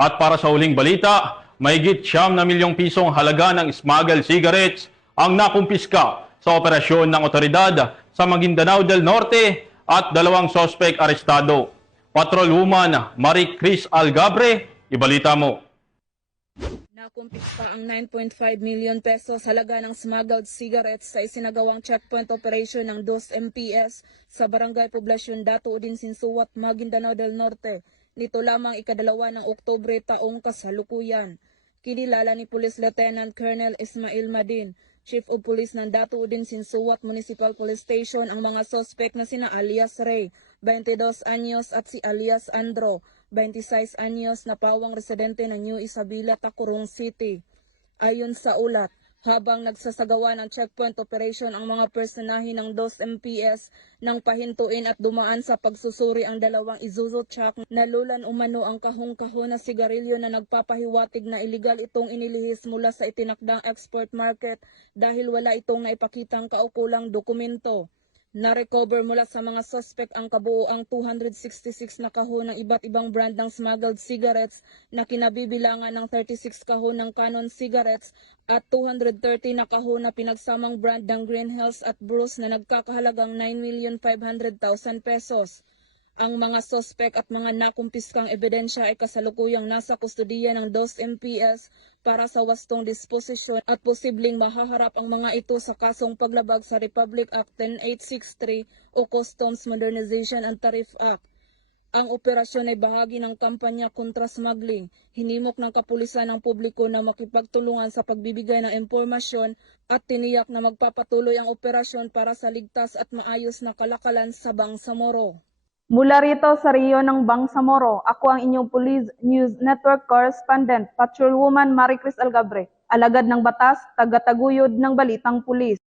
At para sa huling balita, mahigit 9 milyong pisong halaga ng smuggled cigarettes ang nakumpiska sa operasyon ng otoridad sa Maguindanao del Norte at 2 sospek arestado. Patrolwoman Marie Chris Algabre, ibalita mo. Nakumpiska ang 9.5 million pesos halaga ng smuggled cigarettes sa isinagawang checkpoint operation ng 2 MPS sa Barangay Poblacion Dato Udin Sinsuat, Maguindanao del Norte. Nito lamang ikadalawa ng Oktubre taong kasalukuyan. Kinilala ni Police Lieutenant Colonel Ismail Madin, Chief of Police ng Dato Udin Sinsuat Municipal Police Station, ang mga sospek na sina alias Ray, 22 anyos at si alias Andro, 26 anyos na pawang residente ng New Isabela, Tacurong City. Ayon sa ulat, habang nagsasagawa ng checkpoint operation ang mga personahe ng 2 MPS nang pahintuin at dumaan sa pagsusuri ang 2 Isuzu truck, nalulan umano ang kahong-kahon na sigarilyo na nagpapahiwatig na iligal itong inilihis mula sa itinakdang export market dahil wala itong naipakitang kaukulang dokumento. Na-recover mula sa mga suspect ang kabuuang 266 na kahon ng iba't ibang brand ng smuggled cigarettes na kinabibilangan ng 36 kahon ng Canon cigarettes at 230 na kahon na pinagsamang brand ng Green Hills at Bruce na nagkakahalagang 9,500,000 pesos. Ang mga sospek at mga nakumpiskang ebidensya ay kasalukuyang nasa kustudiya ng 2 MPS para sa wastong disposisyon at posibleng mahaharap ang mga ito sa kasong paglabag sa Republic Act 10863 o Customs Modernization and Tariff Act. Ang operasyon ay bahagi ng kampanya kontra smuggling. Hinimok ng kapulisan ng publiko na makipagtulungan sa pagbibigay ng impormasyon at tiniyak na magpapatuloy ang operasyon para sa ligtas at maayos na kalakalan sa Bangsamoro. Mula rito sa Rio ng Bangsamoro, ako ang inyong Police News Network Correspondent, Patrolwoman Marie Chris Algabre, alagad ng batas, tagataguyod ng balitang pulis.